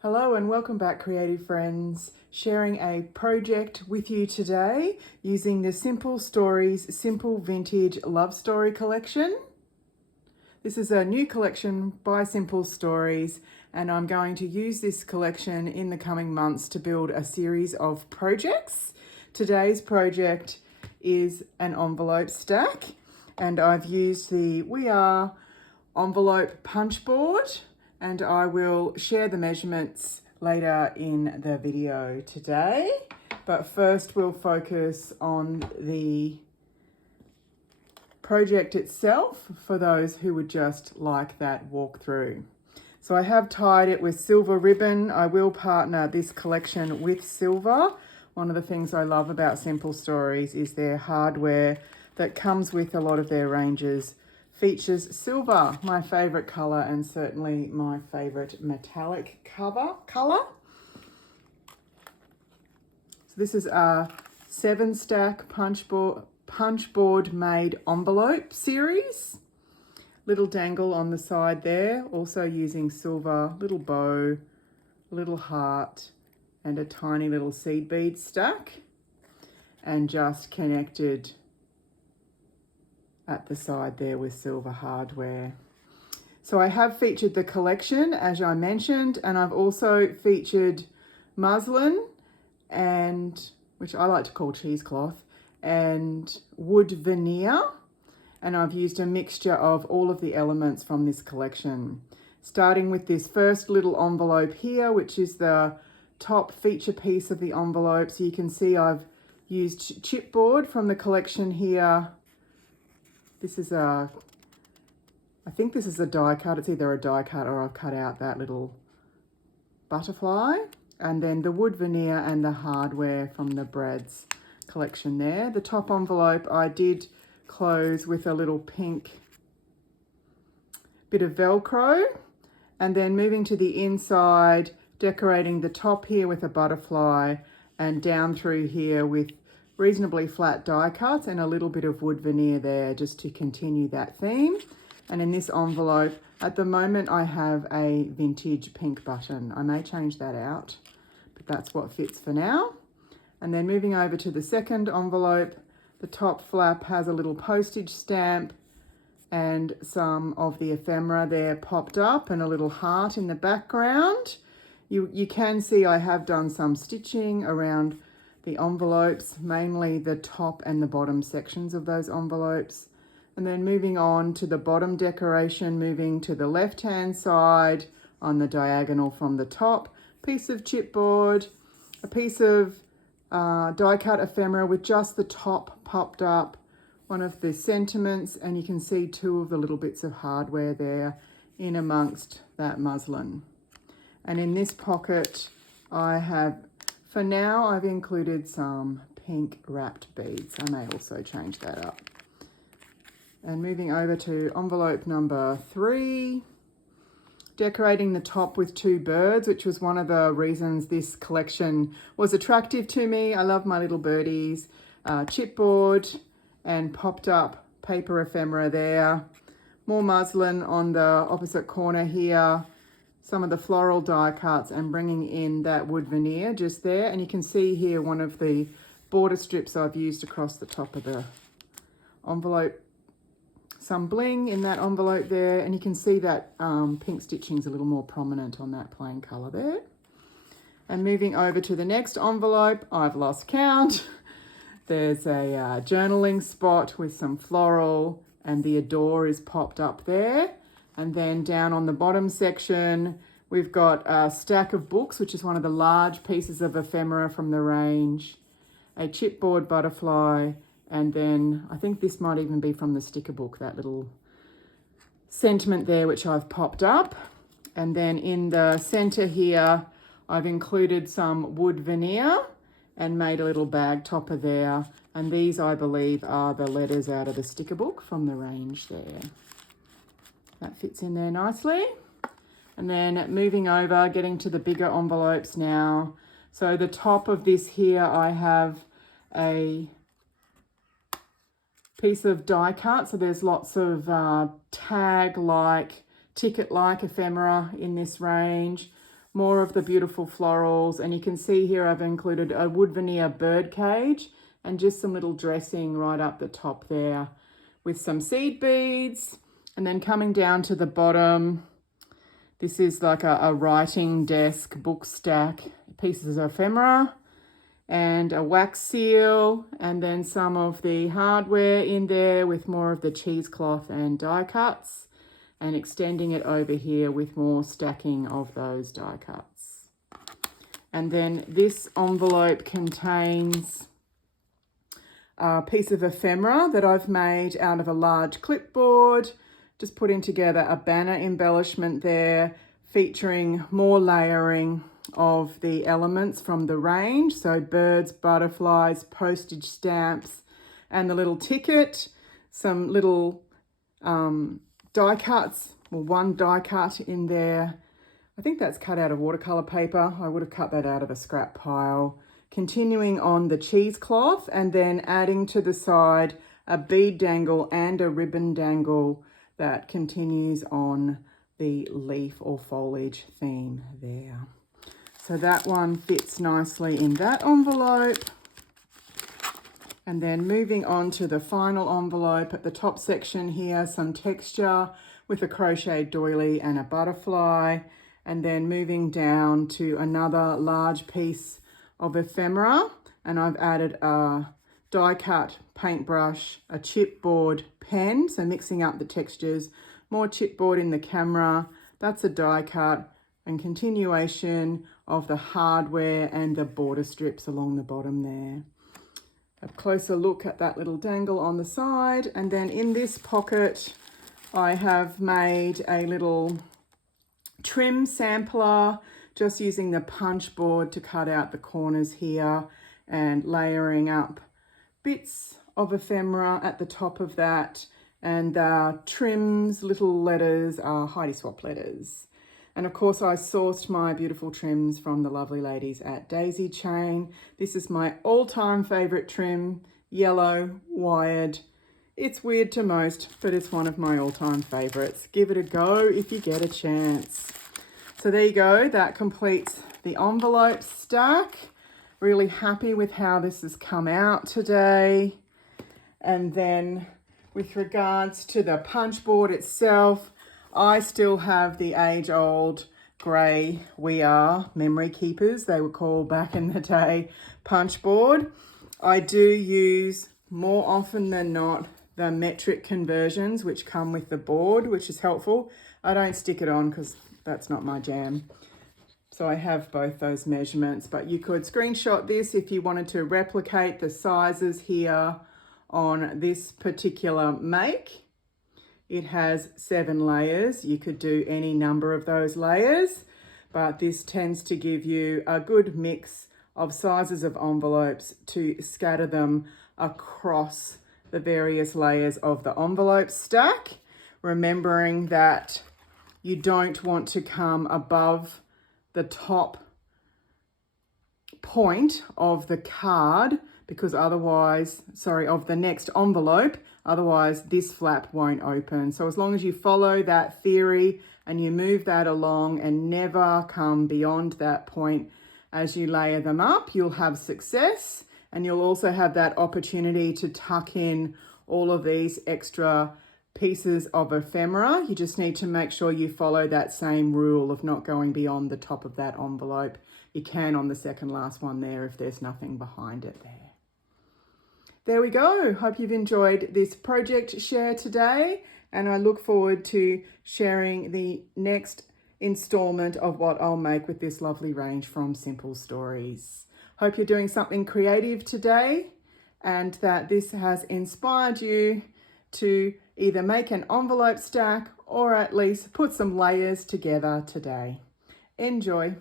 Hello and welcome back, creative friends. Sharing a project with you today using the Simple Stories Simple Vintage Love Story collection. This is a new collection by Simple Stories, and I'm going to use this collection in the coming months to build a series of projects. Today's project is an envelope stack, and I've used the We Are envelope punch board, and I will share the measurements later in the video today. But first we'll focus on the project itself for those who would just like that walkthrough. So I have tied it with silver ribbon. I will partner this collection with silver. One of the things I love about Simple Stories is their hardware that comes with a lot of their ranges features silver, my favorite color and certainly my favorite metallic color. So this is a 7-stack punch board made envelope series. Little dangle on the side there, also using silver, little bow, little heart, and a tiny little seed bead stack, and just connected at the side there with silver hardware. So I have featured the collection, as I mentioned, and I've also featured muslin, and which I like to call cheesecloth, and wood veneer, and I've used a mixture of all of the elements from this collection. Starting with this first little envelope here, which is the top feature piece of the envelope. So you can see I've used chipboard from the collection here. This is I think this is a die cut. It's either a die cut or I've cut out that little butterfly. And then the wood veneer and the hardware from the Brad's collection there. The top envelope I did close with a little pink bit of Velcro. And then moving to the inside, decorating the top here with a butterfly and down through here with reasonably flat die cuts and a little bit of wood veneer there just to continue that theme. And in this envelope, at the moment I have a vintage pink button. I may change that out, but that's what fits for now. And then moving over to the second envelope, the top flap has a little postage stamp and some of the ephemera there popped up and a little heart in the background. You can see I have done some stitching around the envelopes, mainly the top and the bottom sections of those envelopes. And then moving on to the bottom decoration, moving to the left-hand side on the diagonal from the top, piece of chipboard, a piece of die-cut ephemera with just the top popped up, one of the sentiments, and you can see two of the little bits of hardware there in amongst that muslin. And in this pocket, for now, I've included some pink wrapped beads. I may also change that up. And moving over to envelope number 3, decorating the top with 2 birds, which was one of the reasons this collection was attractive to me. I love my little birdies. Chipboard and popped up paper ephemera there. More muslin on the opposite corner here. Some of the floral die cuts and bringing in that wood veneer just there. And you can see here one of the border strips I've used across the top of the envelope. Some bling in that envelope there. And you can see that pink stitching is a little more prominent on that plain color there. And moving over to the next envelope, I've lost count. There's a journaling spot with some floral and the adore is popped up there. And then down on the bottom section, we've got a stack of books, which is one of the large pieces of ephemera from the range, a chipboard butterfly, and then I think this might even be from the sticker book, that little sentiment there, which I've popped up. And then in the center here, I've included some wood veneer and made a little bag topper there. And these, I believe, are the letters out of the sticker book from the range there. That fits in there nicely. And then moving over, getting to the bigger envelopes now. So the top of this here, I have a piece of die cut. So there's lots of tag-like, ticket-like ephemera in this range. more of the beautiful florals. And you can see here I've included a wood veneer bird cage and just some little dressing right up the top there with some seed beads. And then coming down to the bottom, this is like a writing desk book stack, pieces of ephemera and a wax seal, and then some of the hardware in there with more of the cheesecloth and die cuts, and extending it over here with more stacking of those die cuts. And then this envelope contains a piece of ephemera that I've made out of a large clipboard, just putting together a banner embellishment there, featuring more layering of the elements from the range. So birds, butterflies, postage stamps, and the little ticket, some little die cuts, well, one die cut in there. I think that's cut out of watercolor paper. I would have cut that out of a scrap pile. Continuing on the cheesecloth, and then adding to the side a bead dangle and a ribbon dangle that continues on the leaf or foliage theme there. So that one fits nicely in that envelope. And then moving on to the final envelope, at the top section here, some texture with a crocheted doily and a butterfly. And then moving down to another large piece of ephemera, and I've added a die cut paintbrush, a chipboard pen, so mixing up the textures, more chipboard in the camera, that's a die cut, and continuation of the hardware and the border strips along the bottom there. A closer look at that little dangle on the side, and then in this pocket I have made a little trim sampler, just using the punch board to cut out the corners here and layering up bits of ephemera at the top of that, and trims, little letters are Heidi Swap letters. And of course I sourced my beautiful trims from the lovely ladies at Daisy Chain. This is my all-time favorite trim, yellow, wired. It's weird to most, but it's one of my all-time favorites. Give it a go if you get a chance. So there you go, that completes the envelope stack. Really happy with how this has come out today. And then with regards to the punch board itself, I still have the age-old grey We Are memory keepers, they were called back in the day, punch board. I do use, more often than not, the metric conversions which come with the board, which is helpful. I don't stick it on because that's not my jam. So I have both those measurements, but you could screenshot this if you wanted to replicate the sizes here on this particular make. It has 7 layers. You could do any number of those layers, but this tends to give you a good mix of sizes of envelopes to scatter them across the various layers of the envelope stack, remembering that you don't want to come above the top point of the card, because otherwise, of the next envelope, otherwise this flap won't open. So as long as you follow that theory and you move that along and never come beyond that point as you layer them up, you'll have success. And you'll also have that opportunity to tuck in all of these extra pieces of ephemera. You just need to make sure you follow that same rule of not going beyond the top of that envelope. You can on the second last one there if there's nothing behind it there. There we go. Hope you've enjoyed this project share today, and I look forward to sharing the next installment of what I'll make with this lovely range from Simple Stories. Hope you're doing something creative today and that this has inspired you to either make an envelope stack or at least put some layers together today. Enjoy.